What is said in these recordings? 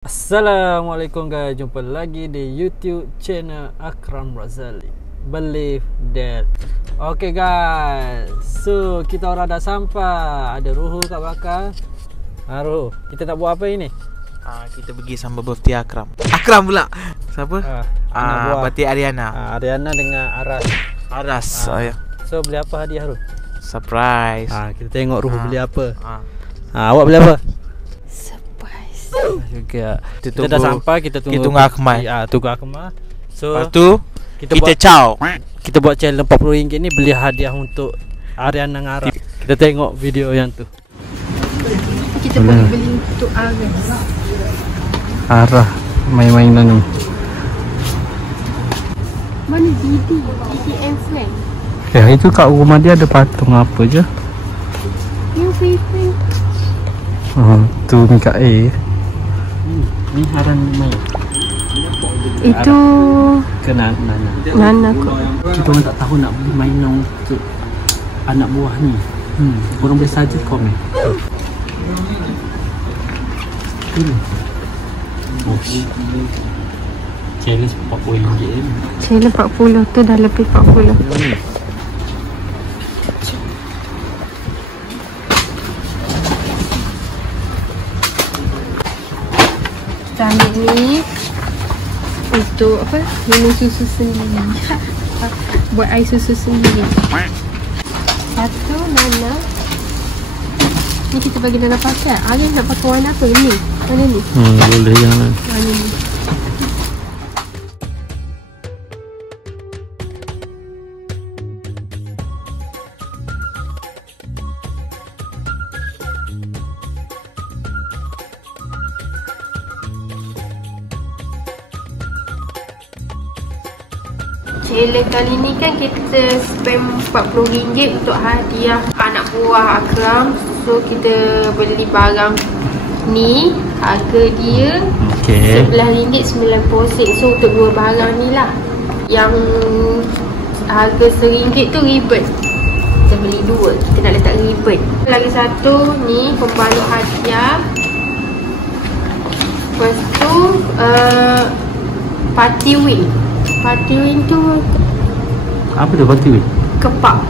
Assalamualaikum guys, jumpa lagi di YouTube channel Akram Razali. Believe that. Okay guys, so kita orang dah sampai. Ada Ruhu kat belakang. Ruhu, kita nak buat apa ini? Kita pergi sambut birthday Akram. Akram pula. Siapa? Birthday Ariana. Ariana dengan Aras. Aras. Ya. So beli apa hadiah Ruhu? Surprise. Kita tengok Ruhu beli apa. Awak beli apa? Juga. Kita dah sampai, kita tunggu Akmal. Tunggu Akmal. So lepas tu kita ciao. Kita buat challenge RM40 ni, beli hadiah untuk Ariana dengan Aras. Kita tengok video yang tu. Kita boleh beli untuk Aras. Arah main-mainan ni. Mana Didi? Didi and Frank. Ya, itu kat rumah dia ada patung apa je. Yang Frank. Tu Mikael. Ni Haran main. Itu Nana. Nana kok. Kita orang tak tahu nak beli mainan untuk anak buah ni. Orang boleh saja komen. Challenge RM40. Challenge 40 tu dah lebih 40. Kita ambil ni untuk apa? Minum susu sendiri. Buat air susu sendiri. Satu Nana. Ni kita bagi Nana pakai. Ari nak pakai warna apa ni? Mana ni? Boleh yang Mana ni? Challenge kali ni kan kita spend RM40 untuk hadiah anak buah Akram. So kita beli barang ni, harga dia RM11.90. So untuk dua barang ni lah. Yang harga RM1 tu ribbon. Kita beli dua, kita nak letak ribbon. Lagi satu ni pembalut hadiah. Lepas tu party wing. Party wing tu apa tu party wing? Kepak.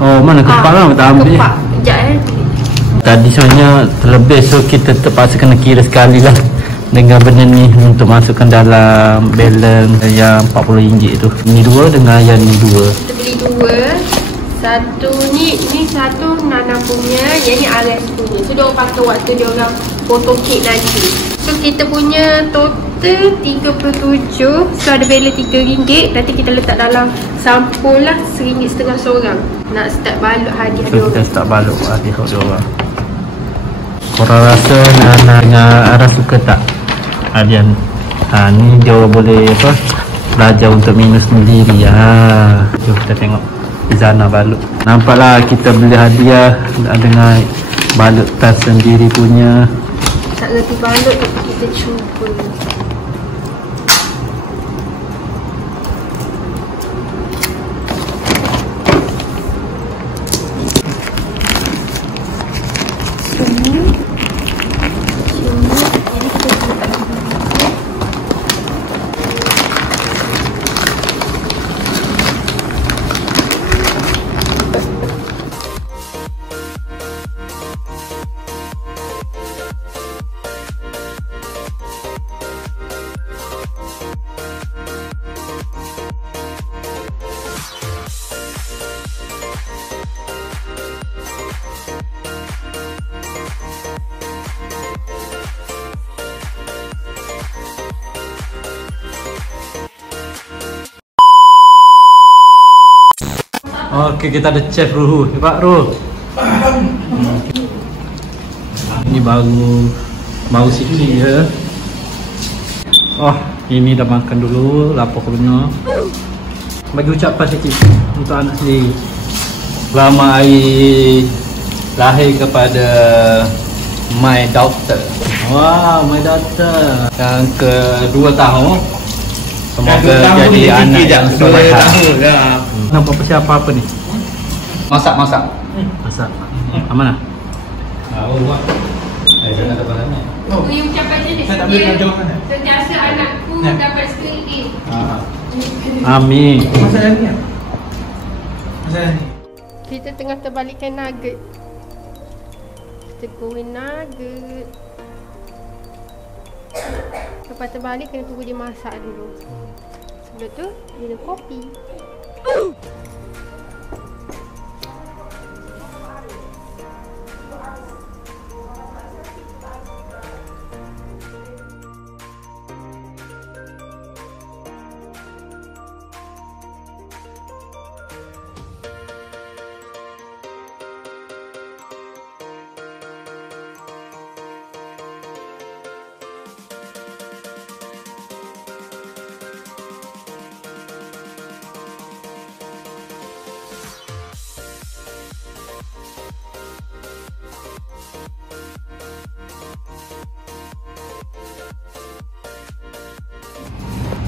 Oh, mana kepak lah kita ambil. Kepak. Sekejap Tadi sebenarnya terlebih, so kita terpaksa kena kira sekali lah dengan benda ni untuk masukkan dalam balance yang RM40 tu. Ni dua dengan yang ni dua. Kita beli dua. Satu ni satu Nana punya, yang ni Aras punya. So dia orang pakai waktu dia orang potong kek nanti. So kita punya total 37. So ada balance RM3. Nanti kita letak dalam sampul lah RM1.50 seorang. Nak start balut hadiah So dia kita orang. start balut hadiah dia orang. Korang rasa Nana dengan Aras suka tak hadiah ni? Ni dia orang boleh apa, belajar untuk minum sendiri. Jom kita tengok Zana balut. Nampaklah kita beli hadiah dengan balut tas sendiri punya. Tak reti balut tapi kita cuba. Okey, kita ada chef Ruhu. Hebat Ruhu. Ini baru sikit je. Ini dah makan dulu, lapar ke benar. Bagi ucapan sikit untuk anak sendiri. Selamat hari lahir kepada my daughter. Wow, my daughter yang ke-2 tahun. Semoga jadi anak yang soleh. Nampak persiapan apa ni? Masak. Masak. Aman lah? Saya nak ada bahannya. Oh. Itu yang ucapan dia. Saya tak boleh nak jawab mana? Sentiasa anakku dapat sekredit. Amin. Masalah ni apa? Masalah ni. Kita tengah terbalikkan nugget. Kita goreng nugget. Lepas terbalik kena tunggu dia masak dulu. Sebelum tu minum kopi.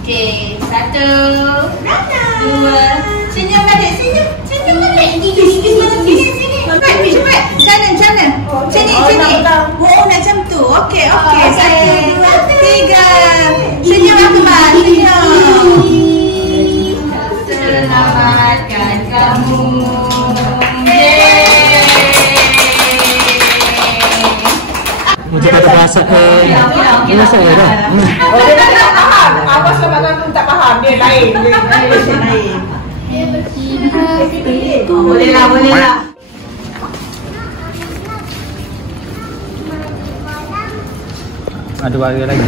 Okey, 1, 2, senyum balik, senyum balik. Sini. Cepat. Sana. Sini. Oh, macam tu. Okey. 1, 2, 3. Senyum Akmal, senyum. Selamatkan kamu. Macam kata bahasa ini saya dah. Dia tak faham. Awas kalau tu tak faham. Dia lain. Boleh lah. Ada warga lagi.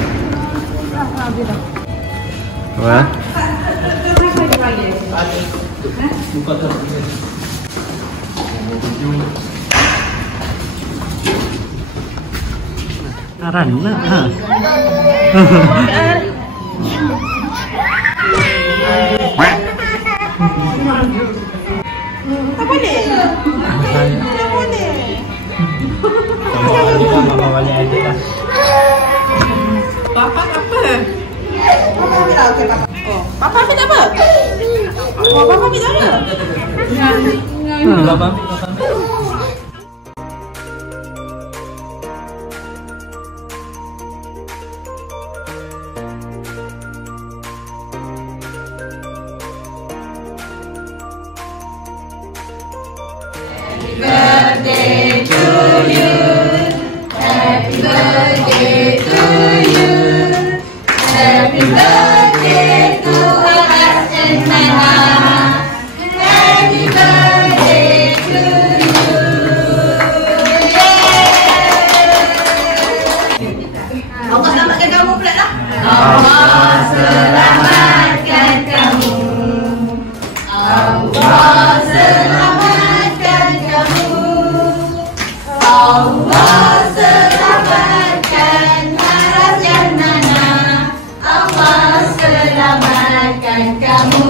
Wah. Buka tu. Aran lah. Tak boleh. Tak boleh. Mama balik adik lah. Papa apa? Papa bilang okey papa. Oh, papa ambil tak apa? Oh, papa ambil tak apa? Bapa ambil. Birthday to you. Happy birthday to you. Happy birthday to us and Nana. Happy birthday to you. Allah selamatkan kamu pula lah. Allah selamatkan kamu. Allah selamatkan kamu. Allah selamatkan Haras dan Nana. Allah selamatkan kamu.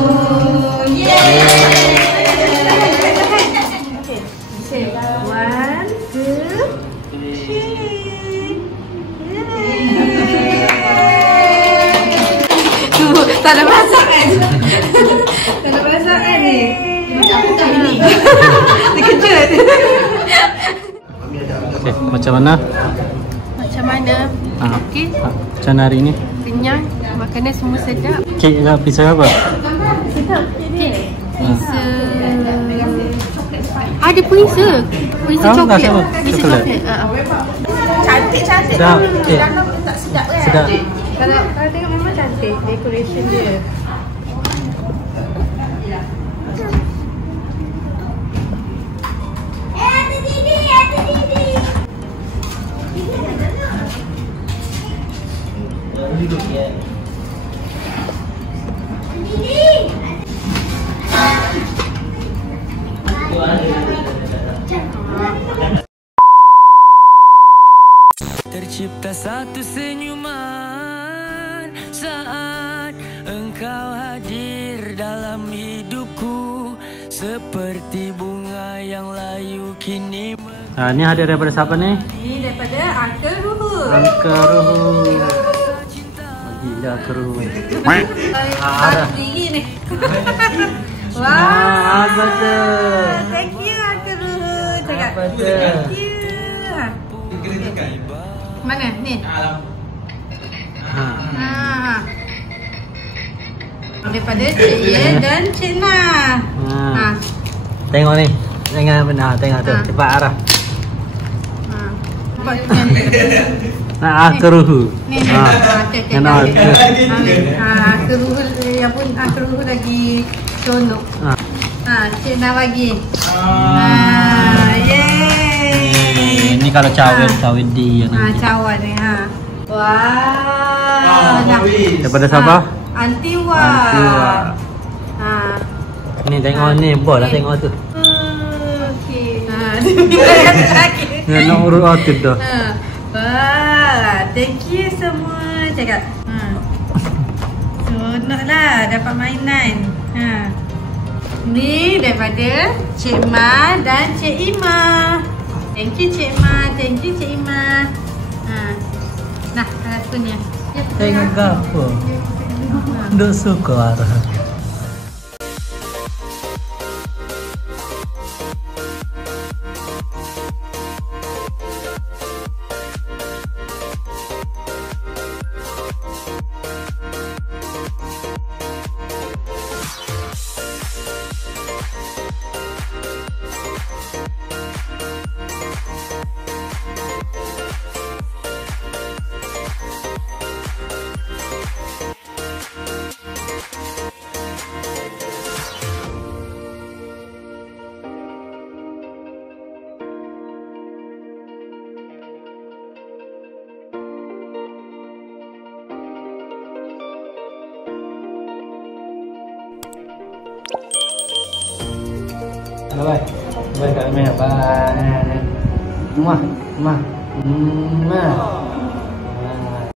Yeay. One, two, three. Tak ada perasaan. Tak ada perasaan ni. Terkejut. Okay, macam mana? Macam mana? Okey. Macam mana hari ni? Kenyang. Makanan semua sedap. Kek lah, pizza apa? Sedap. Pizza. Ada pizza. Pizza Tahu tak coklat. siapa? Pizza Coklat. coklat. Cantik. Sedap. Okay. Dalam tak sedap kan? Sedap. Kalau tengok memang cantik decoration dia. Tercipta satu senyuman saat engkau hadir dalam hidupku, seperti bunga yang layu kini. Ni hadiah daripada siapa ni? Ini daripada Uncle Ruhul. Uncle Ruhul. Gila Uncle Ruhul. Ada. Diri ni. Wah, betul. Thank you Uncle Ruhul. Cakap Betul. thank you. Mana? Ni. Daripada Cik Ye dan Cik Na. Tengok ni. Jangan benar. Tengok tu. Cepat arah. Nampak tu kan? Keruhu. Ni. Kenal. Keruhu yang pun keruhu lagi conok. Cik Na bagi. Yeay. Ni kalau cawan D yang ni. Cawan ni. Wah. Daripada siapa? Antiwa. Ni tengok ni, bos dah tengok tu. Okey. Nak urut tu dah. Wah, thank you semua cakap. Seronoklah dapat mainan. Ni daripada Cik Ma dan Cik Ima. Thank you Cik Ma, thank you Cik Ima. Nah, satunya. Tengok apa? Duk suka arah. Bye. Bye Kak Mel. Bye. Muah.